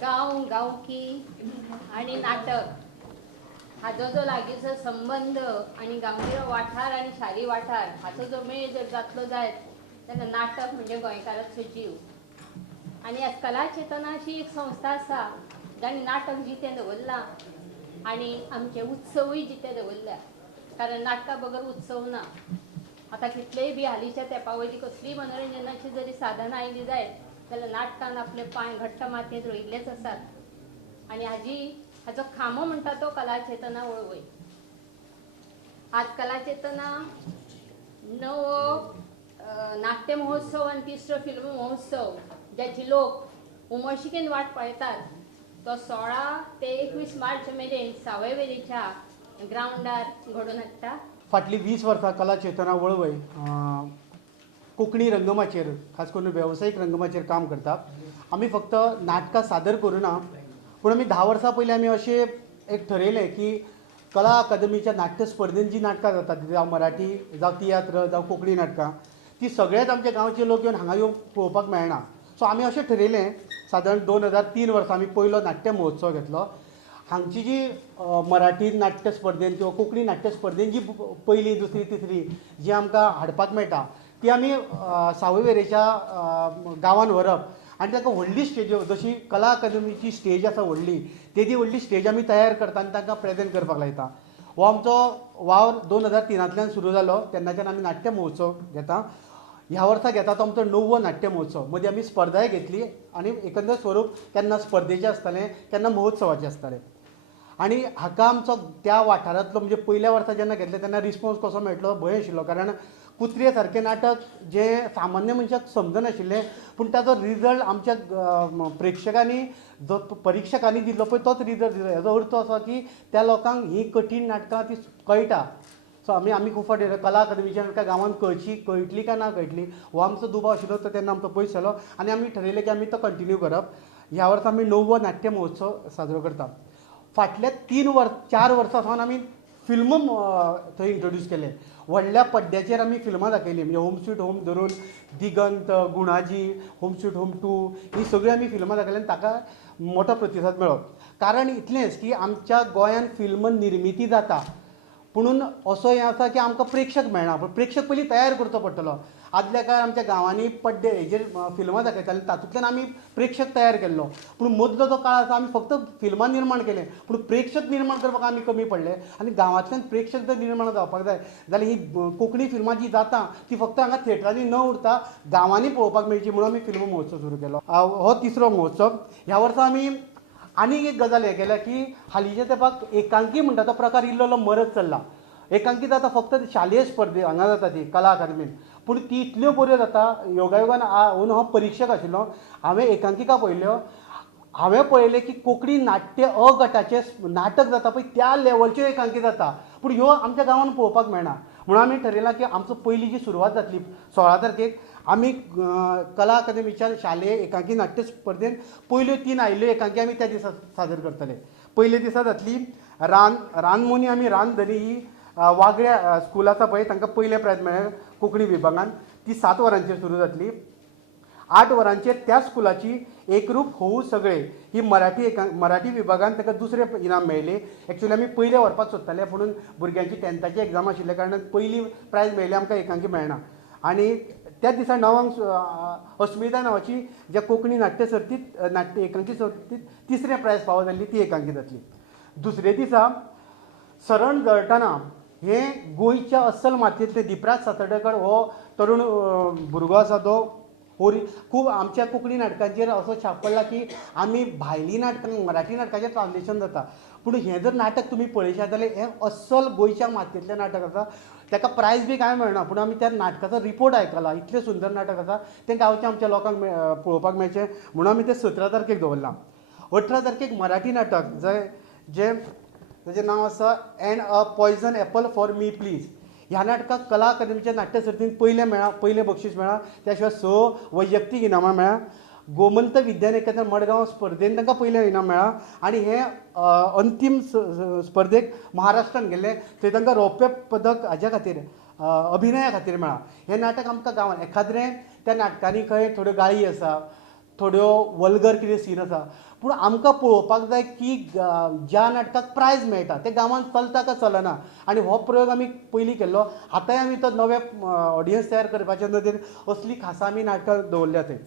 गांव गांवकी आणि नाटक हाचो जो लागींचो संबंध आणि गांवगिरो वाठार आणि शारी वाठार हाचो जो मेळ जर जातलो जायत जाल्यार नाटक म्हणजे गोंयकाराचो जीव. आणि आज कला चेतना अशी एक संस्था आसा जाणी नाटक जितें दवरलां आणि आमचे उत्सवूय जितें दवरल्या. कारण नाटका बगर उत्सव ना. आता कितलेय बी हालींच्या तेंपा वयली कसलीय मनोरंजनाची जरी साधनां आयली जायत जाल्यार नाटकान आपले पांय घट्ट मातयेंत रोयिल्लेच आसात. आणि हाचो खांबो म्हणटा तो कला चेतना वळवय. आज कला चेतना नवो नाट्य महोत्सव आणि तिसरो फिल्म महोत्सव ज्याची लोक उमळशिकेन वाट पळयतात तो 16 ते 21 मार्च मेरेन सावयवेरेच्या ग्राउंडार घडोवन हाडटा. फाटली 20 वर्सां कला चेतना वळवय कोंकणी रंगमाचेर खास करून वेवसायीक रंगमाचेर काम करता. आमी फक्त नाटकां सादर करूना पूण आमी 10 वर्सां पयलीं आमी अशें एक ठरयलें की कला अकादमीच्या नाट्य स्पर्धेंत जी नाटकां जातात जावं मराठी जावं तियात्र जावं कोंकणी नाटकां ती सगळेच आमच्या गांवचे लोक येवन हांगा येवन पळोवपाक मेळना. सो आमी अशें ठरयलें सादारण 2003 वर्सा आमी पयलो नाट्य महोत्सव घेतलो. हांगची जी मराठी नाट्य स्पर्धेंत किंवा कोंकणी नाट्य स्पर्धेंत जी पयली दुसरी तिसरी जी आमकां हाडपाक मेळटा ती आमी सावयवेरेच्या गांवांत व्हरप आनी ताका व्हडली स्टेज जशी कला अकादमीची स्टेज आसा व्हडली तेदी व्हडली स्टेज आमी तयार करता आनी तांकां प्रेजेंट करपाक लायता. हो आमचो वावर 2003 सुरू जालो. तेन्नाच्यान आमी नाट्य महोत्सव घेता. ह्या वर्सा घेता तो आमचो 9वो नाट्य महोत्सव. मदीं आमी स्पर्धाय घेतली आनी एकंदर स्वरूप केन्ना स्पर्धेचें आसतालें केन्ना महोत्सवाचें आसतालें. आनी हाका आमचो त्या वाठारांतलो म्हणजे पयल्या वर्सा जेन्ना घेतलें तेन्ना रिस्पॉन्स कसो मेळटलो भंय आशिल्लो. कारण कुत्रे सारकें नाटक जें सामान्य मनशाक समजनाशिल्लें पूण ताचो रिजल्ट आमच्या प्रेक्षकांनी जो परिक्षकांनी दिल्लो पळय तोच रिजल्ट दिलो. हेजो अर्थ असो की त्या लोकांक ही कठीण नाटकां ती कळटा. सो आमी खूब फावटी कला अकादमीच्या नाटकां गांवांत कळटली काय ना कळटली हो आमचो दुबाव आशिल्लो. तो तेन्ना आमचो पयस जालो आनी आमी ठरयलें की आमी तो कंटिन्यू करप. ह्या वर्सा आमी 9वो नाट्य महोत्सव साजरो करता. फाटल्या 4 वर्सां सावन आमी फिल्म थंय इंट्रोड्यूस केले. व्हडल्या पड्ड्याचेर आमी फिल्मां दाखयलीं. म्हणजे होम स्वीट होम धरून दिगंत गुणाजी होम स्वीट होम 2 ही सगळीं आमी फिल्मां दाखयली आनी ताका मोठो प्रतिसाद मेळ्ळो. कारण इतलेंच की आमच्या गोंयांत फिल्म निर्मिती जाता पुणून असो हें आसा की आमकां प्रेक्षक मेळना. पूण प्रेक्षक पयलीं तयार करचो पडटलो. आदल्या काळार आमच्या गांवांनी पड्डे हेजेर फिल्मां दाखयताले तातूंतल्यान आमी प्रेक्षक तयार केल्लो. पूण मदलो जो काळ आसा आमी फक्त फिल्मां निर्माण केलें पूण प्रेक्षक निर्माण करपाक आमी कमी पडले. आनी गांवांतल्यान प्रेक्षक जर निर्माण जावपाक जाय जाल्यार ही कोंकणी फिल्मां जी जाता ती फक्त हांगा थिएटरांनी न उरता गांवांनी पळोवपाक मेळची म्हणून आमी फिल्म महोत्सव सुरू केलो. हो तिसरो महोत्सव. ह्या वर्सा आमी आनीक एक गजाल हें केल्या की हालींच्या तेंपाक एकांकी म्हणटा तो प्रकार इल्लो मरत चल्ला. एकांकी जाता फक्त शालेय स्पर्धे हांगा जाता ती कला अकादमीन. पूण ती इतल्यो बऱ्यो जाता. योगायोगान अंदू हांव परिक्षक आशिल्लो. हांवें एकांकिका पळयल्यो. हांवें पळयलें की कोंकणी नाट्य अ गटाचें नाटक जाता पळय त्या लेवलच्यो एकांकी जाता. पूण ह्यो आमच्या गांवांत पळोवपाक मेळना. म्हणून आमी ठरयलां की आमचो पयली जी सुरवात जातली 16 तारखेक आमी कला अकादमीच्या शालेय एकांकी नाट्य स्पर्धेंत पयल्यो 3 आयिल्ल्यो एकांकी आमी त्या दिसा सादर करतले. पयले दिसा जातली रानमोनी आमी रानधनी ही वागड्या स्कूल आसा पळय तांकां पयलें प्रायज मेळ्ळें कोंकणी विभागान. ती 7 वरांचेर सुरू जातली. 8 वरांचेर त्या स्कुलाची एकरूप होऊ सगळे ही मराठी विभागान ताका दुसरें इनाम मेळ्ळें. एक्चुअली आमी पयले व्हरपाक सोदताले पूण भुरग्यांची 10थाची एग्जाम आशिल्ल्या कारणान पयली प्रायज मेळ्ळी आमकां एकांकी मेळना. आनी त्याच दिसा णवांक अस्मिता नांवाची ज्या कोंकणी नाट्य सर्तींत एकांकी सर्तींत तिसरें प्रायज फावो जाल्ली ती एकांकी जातली. दुसरे दिसा सरण जळटना हें गोंयच्या अस्सल मातयेंतलें दिपराज सातर्डेकर हो तरूण भुरगो आसा तो खूब आमच्या कोंकणी नाटकांचेर असो छाप पडला की आमी भायलीं नाटकां मराठी नाटकाचें ट्रान्सलेशन जाता. पूण हें जर नाटक तुमी पळयशात जाल्यार हें अस्सल गोंयच्या मातयेंतलें नाटक आसा. ताका प्रायज बी कांय मेळना पूण आमी त्या नाटकाचो रिपोर्ट आयकला. इतलें सुंदर नाटक आसा तें गांवच्या आमच्या लोकांक पळोवपाक मेळचें म्हणून आमी तें 17 तारखेक दवरलां. 18 तारखेक मराठी नाटक जें नांव आसा end a poison Apple for me please. ह्या नाटकाक कला अकादमीच्या नाट्य सर्तींत पयलें बक्षीस मेळ्ळा. त्या शिवाय 6 वैयक्तीक इनामां मेळ्ळा. गोमंत विद्यानिकेतन मडगांव स्पर्धेंत तांकां पयलें इनाम मेळ्ळा. आनी हे अंतीम स्पर्धेक महाराष्ट्रान गेल्ले थंय तांकां रौप्य पदक हाच्या खातीर अभिनया खातीर मेळ्ळा. हें नाटक आमकां गांवांत एखाद्रें त्या नाटकांनी खंय थोड्यो गाळी आसा थोड्यो वल्गर कितें सीन आसा पूण आमकां पळोवपाक जाय की ज्या नाटकाक प्रायज मेळटा ते गांवांत चलता काय चलना आनी हो प्रयोग आमी पयलीं केल्लो आतांय आमी तो नवे ऑडियन्स तयार करपाच्या नदरेन असली खासा आमी नाटकां दवरल्या थंय